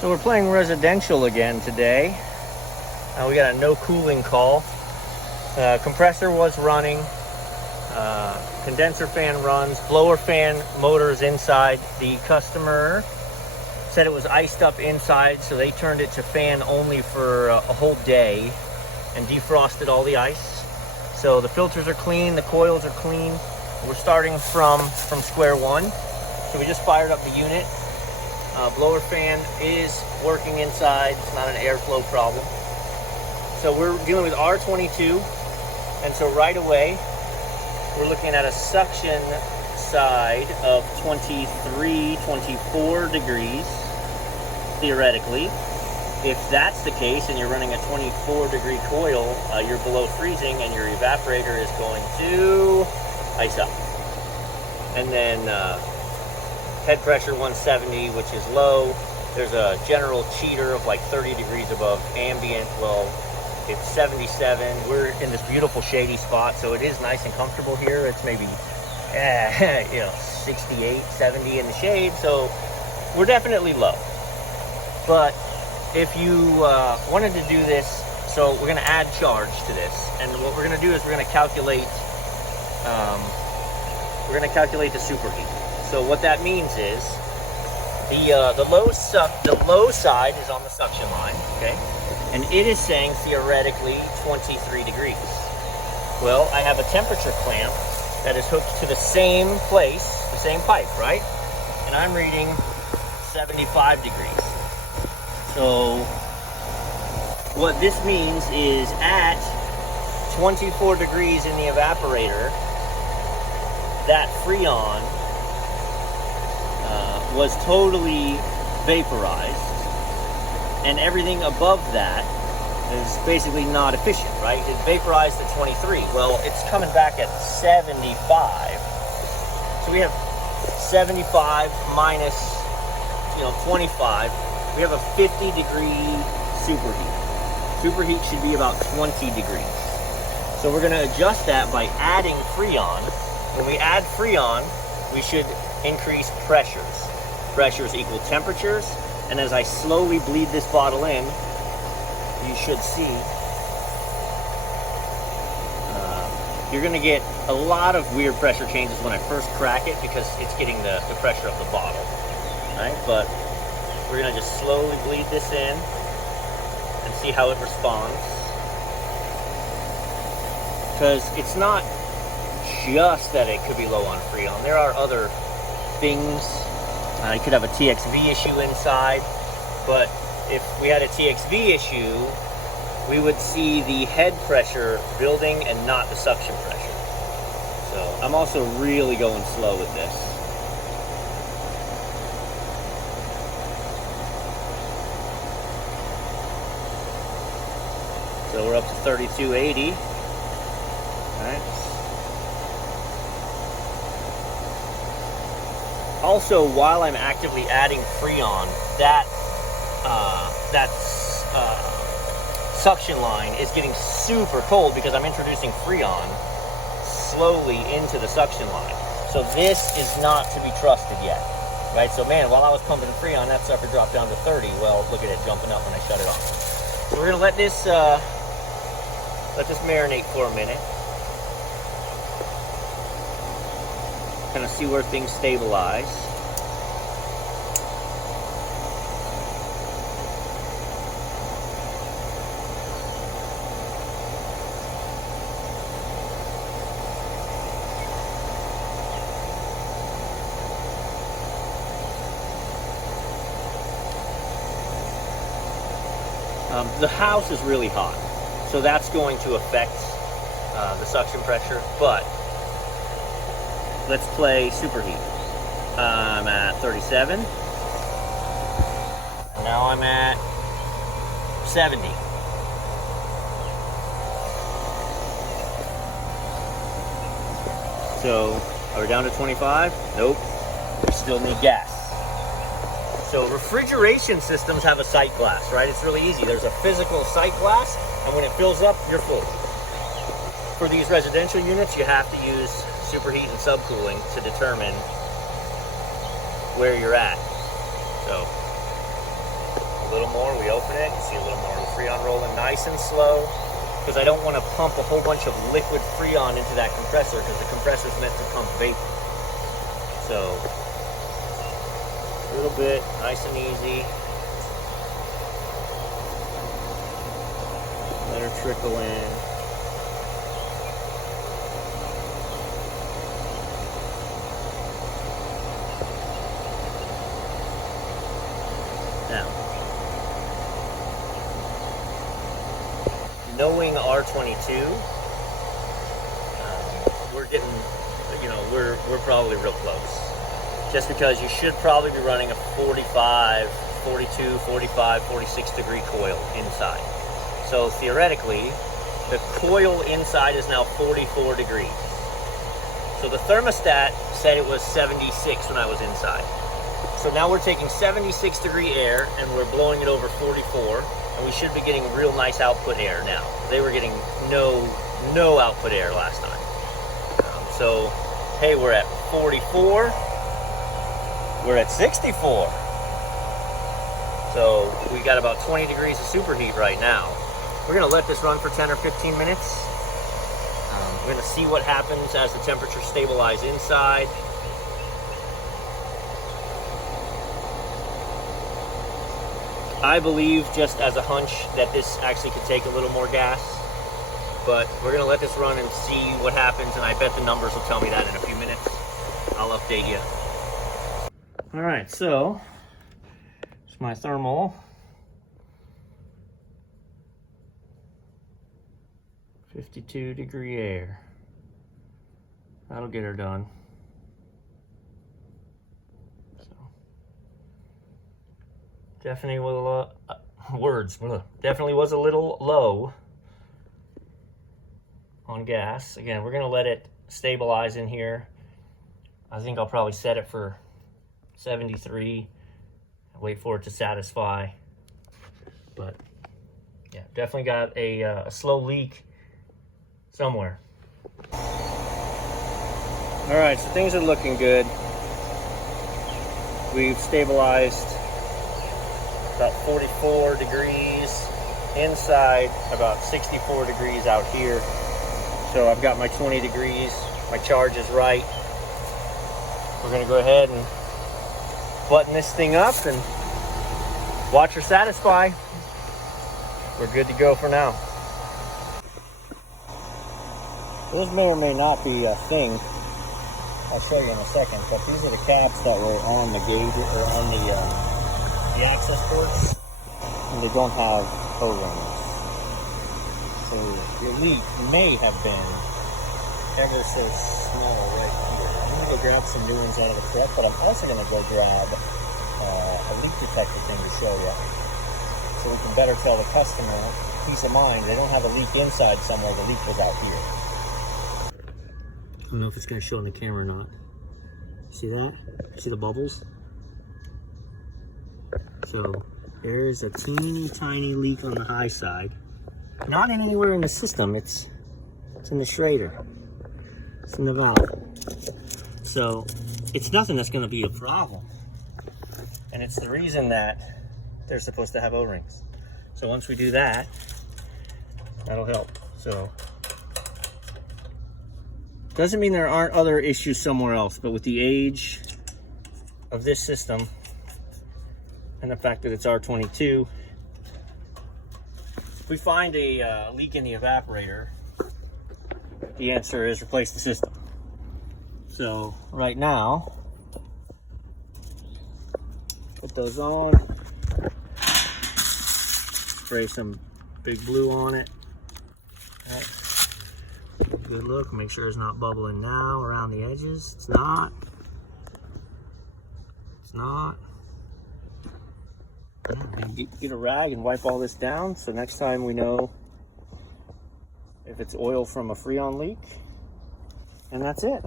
So we're playing residential again today. We got a no cooling call. Compressor was running. Condenser fan runs. Blower fan motors inside. The customer said it was iced up inside, so they turned it to fan only for a whole day and defrosted all the ice. So the filters are clean, the coils are clean. We're starting from square one. So we just fired up the unit. Blower fan is working inside. It's not an airflow problem. So we're dealing with R22, and so right away we're looking at a suction side of 23, 24 degrees, theoretically. If that's the case and you're running a 24 degree coil, you're below freezing and your evaporator is going to ice up. And then head pressure 170, which is low. There's a general cheater of like 30 degrees above ambient. Well, it's 77. We're in this beautiful shady spot, so it is nice and comfortable here. It's maybe 68, 70 in the shade, so we're definitely low. But if you wanted to do this, so we're going to add charge to this, and what we're going to do is we're going to calculate the superheat. So what that means is the low side is on the suction line, okay, and it is saying theoretically 23 degrees. Well, I have a temperature clamp that is hooked to the same place, the same pipe, right? And I'm reading 75 degrees. So what this means is at 24 degrees in the evaporator, that Freon was totally vaporized, and everything above that is basically not efficient, right? It vaporized at 23. Well, it's coming back at 75. So we have 75 minus, 25. We have a 50 degree superheat. Superheat should be about 20 degrees. So we're going to adjust that by adding Freon. When we add Freon, we should increase pressures. Pressures equal temperatures, and as I slowly bleed this bottle in, you should see you're going to get a lot of weird pressure changes when I first crack it because it's getting the pressure of the bottle, right? But we're going to just slowly bleed this in and see how it responds, because it's not just that it could be low on Freon. There are other things. You could have a TXV issue inside, but if we had a TXV issue, we would see the head pressure building and not the suction pressure. So I'm also really going slow with this. So we're up to 3280. All right. Also, while I'm actively adding Freon, that suction line is getting super cold because I'm introducing Freon slowly into the suction line. So this is not to be trusted yet, right? So man, while I was pumping Freon, that sucker dropped down to 30. Well, look at it jumping up when I shut it off. So we're gonna let this marinate for a minute. Kind of see where things stabilize. The house is really hot, so that's going to affect the suction pressure, but let's play superheat. I'm at 37. Now I'm at 70. So, are we down to 25? Nope. We still need gas. So refrigeration systems have a sight glass, right? It's really easy. There's a physical sight glass, and when it fills up, you're full. For these residential units, you have to use superheat and subcooling to determine where you're at. So A little more, we open it, you see a little more of the Freon rolling nice and slow, because I don't want to pump a whole bunch of liquid Freon into that compressor, because the compressor is meant to pump vapor. So, a little bit, nice and easy. Let her trickle in. Now, knowing R22, we're getting, we're probably real close. Just because you should probably be running a 45, 42, 45, 46 degree coil inside. So theoretically, the coil inside is now 44 degrees. So the thermostat said it was 76 when I was inside. So now we're taking 76 degree air and we're blowing it over 44, and we should be getting real nice output air now. They were getting no output air last time. So, hey, we're at 44, we're at 64. So we got about 20 degrees of superheat right now. We're gonna let this run for 10 or 15 minutes. We're gonna see what happens as the temperature stabilizes inside. I believe, just as a hunch, that this actually could take a little more gas, but we're gonna let this run and see what happens, and I bet the numbers will tell me that in a few minutes. I'll update you. All right, so it's my thermal. 52 degree air. That'll get her done. So, definitely was definitely was a little low on gas. Again, we're gonna let it stabilize in here. I think I'll probably set it for 73. Wait for it to satisfy. But yeah, definitely got a slow leak somewhere. All right, so things are looking good. We've stabilized about 44 degrees inside, about 64 degrees out here. So I've got my 20 degrees, my charge is right. We're gonna go ahead and button this thing up and watch her satisfy. We're good to go for now. This may or may not be a thing. I'll show you in a second, but these are the caps that were on the gauge or on the access ports, and they don't have O-rings. So your leak may have been ever so small right here. I'm gonna go grab some new ones out of the truck, but I'm also gonna go grab a leak detector thing to show you, so we can better tell the customer, peace of mind, they don't have a leak inside somewhere, the leak was out here. I don't know if it's going to show on the camera or not. See that? See the bubbles? So there's a teeny tiny leak on the high side. Not anywhere in the system. It's in the Schrader. It's in the valve. So it's nothing that's going to be a problem. And it's the reason that they're supposed to have O-rings. So once we do that, that'll help. So doesn't mean there aren't other issues somewhere else, but with the age of this system and the fact that it's R22, if we find a leak in the evaporator, the answer is replace the system. So right now, put those on, spray some Big Blue on it. All right. Good look, make sure it's not bubbling now around the edges. It's not. It's not. Get a rag and wipe all this down, so next time we know if it's oil from a Freon leak. And that's it.